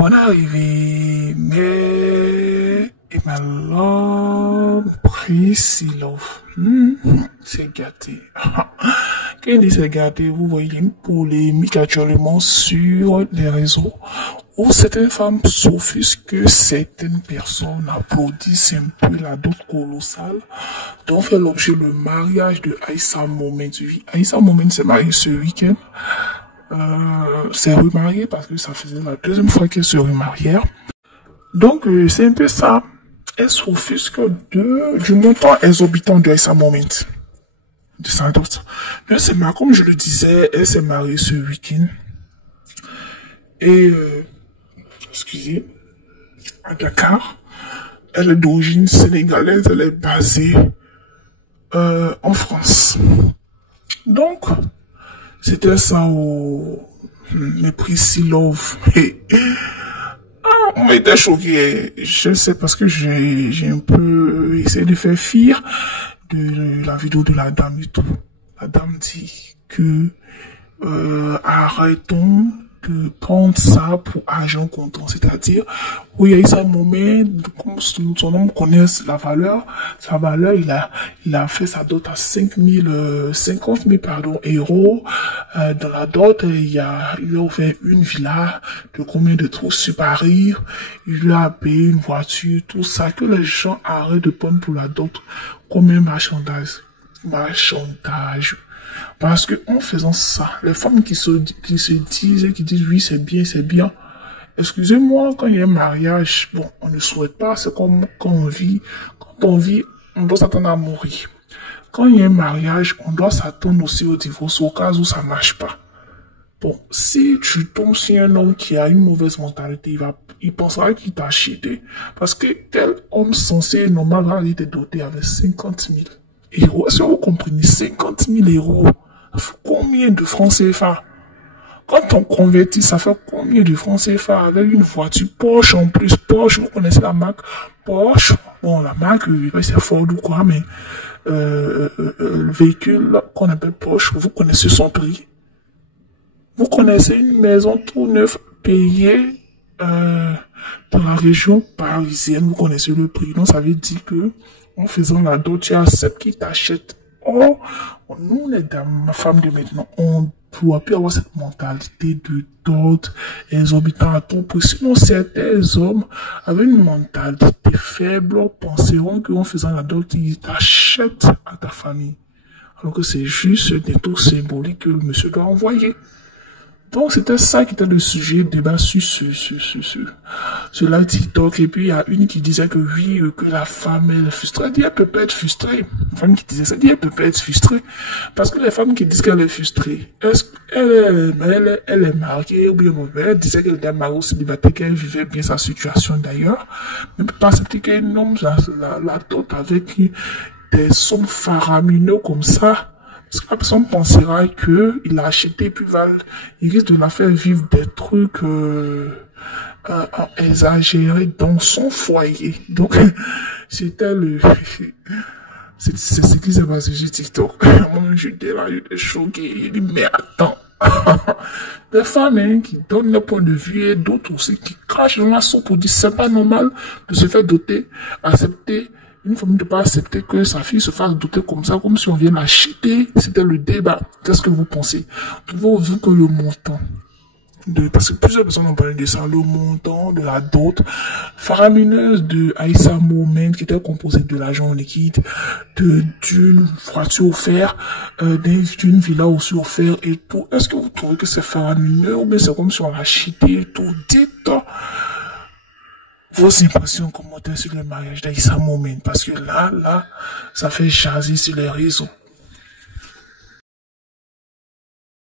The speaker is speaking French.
Bonne arrivée, mais et ma love Priscilov. C'est gâté. Quand il dit c'est gâté, vous voyez une polémique actuellement sur les réseaux où certaines femmes s'offusquent que certaines personnes applaudissent un peu la dot colossale dont fait l'objet le mariage de Aïssa Moment. Aïssa Moment s'est mariée ce week-end. S'est remariée parce que ça faisait la deuxième fois qu'elle se remariait. Donc, c'est un peu ça. Elle s'offusque du montant exorbitant de Aïssa Moment. De sa dot. Mais c'est marrant, comme je le disais, elle s'est mariée ce week-end. Et, excusez, à Dakar. Elle est d'origine sénégalaise, elle est basée en France. Donc, c'était ça au Priscilov. On était choqués. Je sais parce que j'ai un peu essayé de faire fi de la vidéo de la dame et tout. La dame dit que arrêtons de prendre ça pour argent comptant. C'est-à-dire, oui, il y a eu ça un moment, comme son homme connaît la valeur, sa valeur, il a fait sa dot à 50 000 euros. Dans la dot, il a offert une villa de combien de trous sur Paris. Il lui a payé une voiture, tout ça, que les gens arrêtent de prendre pour la dot comme un marchandage. Parce que en faisant ça, les femmes qui se disent et qui disent oui c'est bien. Excusez-moi, quand il y a un mariage, bon, on ne souhaite pas, c'est comme quand on vit, on doit s'attendre à mourir. Quand il y a un mariage, on doit s'attendre aussi au divorce au cas où ça marche pas. Bon, si tu tombes sur un homme qui a une mauvaise mentalité, il pensera qu'il t'a cheaté. Parce que tel homme censé, normalement, il était doté avec 50 000 euros. Est-ce que vous comprenez? 50 000 euros. Ça fait combien de francs CFA? Quand on convertit, ça fait combien de francs CFA avec une voiture Porsche en plus? Porsche, vous connaissez la marque Porsche? Bon, la marque, c'est Ford ou quoi, mais le véhicule qu'on appelle Porsche, vous connaissez son prix? Vous connaissez une maison tout neuf payée dans la région parisienne, vous connaissez le prix. Donc, ça veut dire que en faisant la dot, tu acceptes qui t'achète. Oh, nous, les dames, ma femme de maintenant, on doit plus avoir cette mentalité de dot exorbitant à tout prix. Sinon, certains hommes avec une mentalité faible penseront qu'en faisant la dot, ils t'achètent à ta famille. Alors que c'est juste des taux symboliques que le monsieur doit envoyer. Donc, c'était ça qui était le sujet débat sur la TikTok. Et puis, il y a une qui disait que oui, que la femme, elle est frustrée. Elle dit, elle peut pas être frustrée. Une femme qui disait ça, elle dit, elle peut pas être frustrée. Parce que les femmes qui disent qu'elle est frustrée, elle est mariée, ou bien, elle disait qu'elle était mariée au célibataire, qu'elle vivait bien sa situation d'ailleurs. Mais elle peut pas accepter qu'un homme la dot avec des sommes faramineuses comme ça. Parce que la personne pensera qu'il a acheté et puis il risque de la faire vivre des trucs exagérés dans son foyer. Donc, c'était c'est ce qui s'est passé sur TikTok. Moi, j'étais là, j'étais choqué. Il dit, mais attends. Des femmes qui donnent leur point de vue et d'autres aussi qui crachent dans la soupe pour dire c'est pas normal de se faire doter, accepter. Une famille ne peut pas accepter que sa fille se fasse douter comme ça, comme si on vient l'acheter. C'était le débat. Qu'est-ce que vous pensez? Vu que le montant parce que plusieurs personnes ont parlé de ça, le montant de la dot faramineuse de Aïssa Moment, qui était composée de l'argent liquide, d'une voiture offerte, d'une villa aussi offerte et tout. Est-ce que vous trouvez que c'est faramineux ou bien c'est comme si on l'a acheté et tout? Dites vos impressions, commentaires sur le mariage d'Aïssa Moment, parce que là, ça fait jaser sur les réseaux.